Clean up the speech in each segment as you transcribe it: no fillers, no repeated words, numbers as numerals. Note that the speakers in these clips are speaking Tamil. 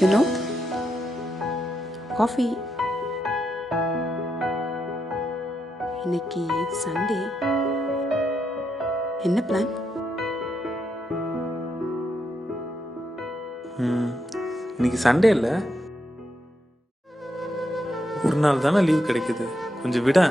You know coffee. இன்னைக்கு சண்டே, என்ன பிளான்? இன்னைக்கு சண்டே இல்லை, ஒரு நாள் தானே லீவ் கிடைக்குது, கொஞ்சம் விட.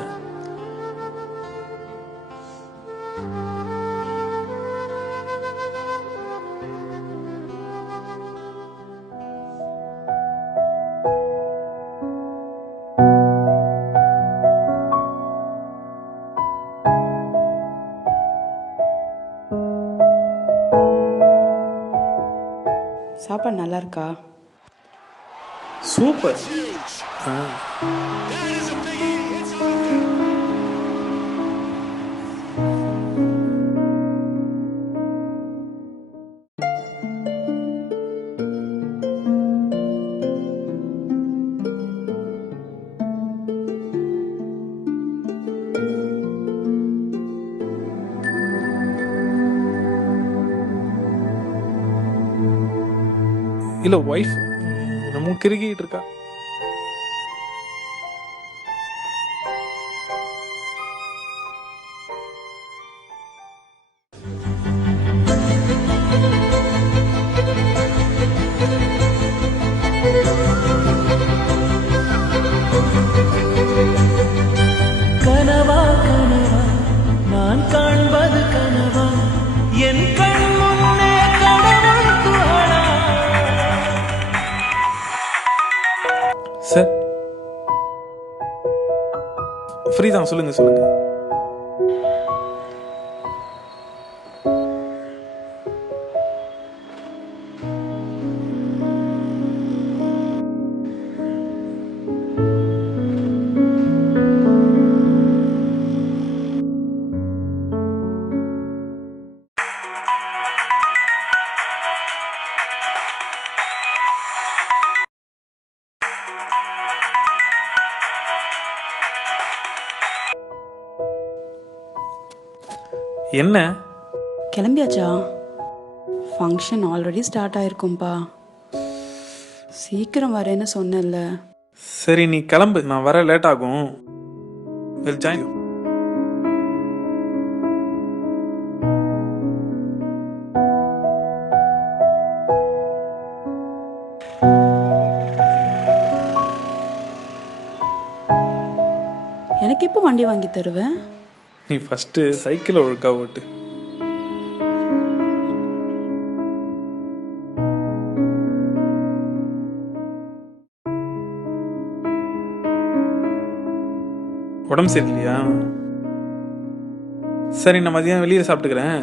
சாப்பாடு நல்லா இருக்கா? சூப்பர். இல்ல, ஒய்ஃப் நம்ம கிறுகிட்டு இருக்கா. கனவா கனவா நான் காண்பது கனவா, என் கண் முன்னே கடவுள் துகளா. சார், ஃப்ரீ தான், சொல்லுங்க சொல்லுங்க. என்ன? கிளம்பியாச்சா? ஃபங்க்ஷன் ஆல்ரெடி ஸ்டார்ட் ஆயிருக்கும்பா. சீக்கிரம் வரேன்னு சொன்னேன்ல. சரி, நீ கிளம்பு, நான் வர லேட் ஆகும். We'll join you. எனக்கு எப்போ வண்டி வாங்கி தருவேன்? நீ ஃபர்ஸ்ட் சைக்கிளை ஒழுக்கா ஓட்டு. உடம்பு சரியில்லையா? சரி, நான் மதியம் வெளியே சாப்பிட்டுக்கிறேன்.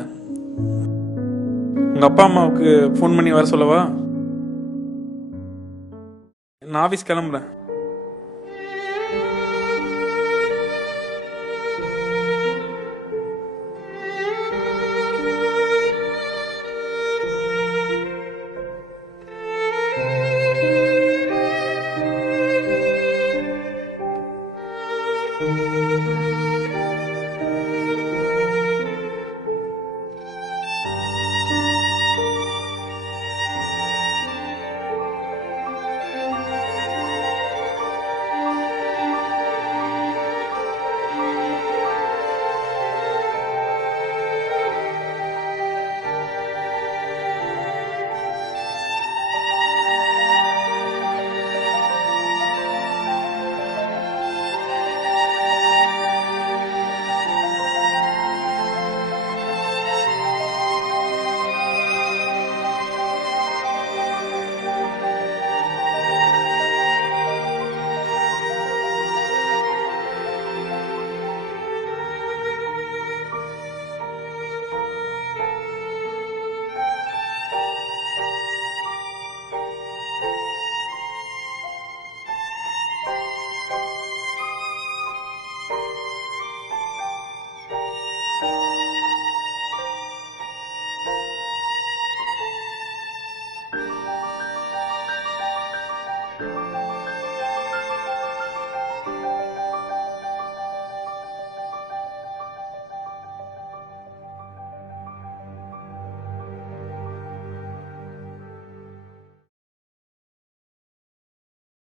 உங்க அப்பா அம்மாவுக்கு ஃபோன் பண்ணி வர சொல்லவா? நான் ஆஃபீஸ் கிளம்புறேன்.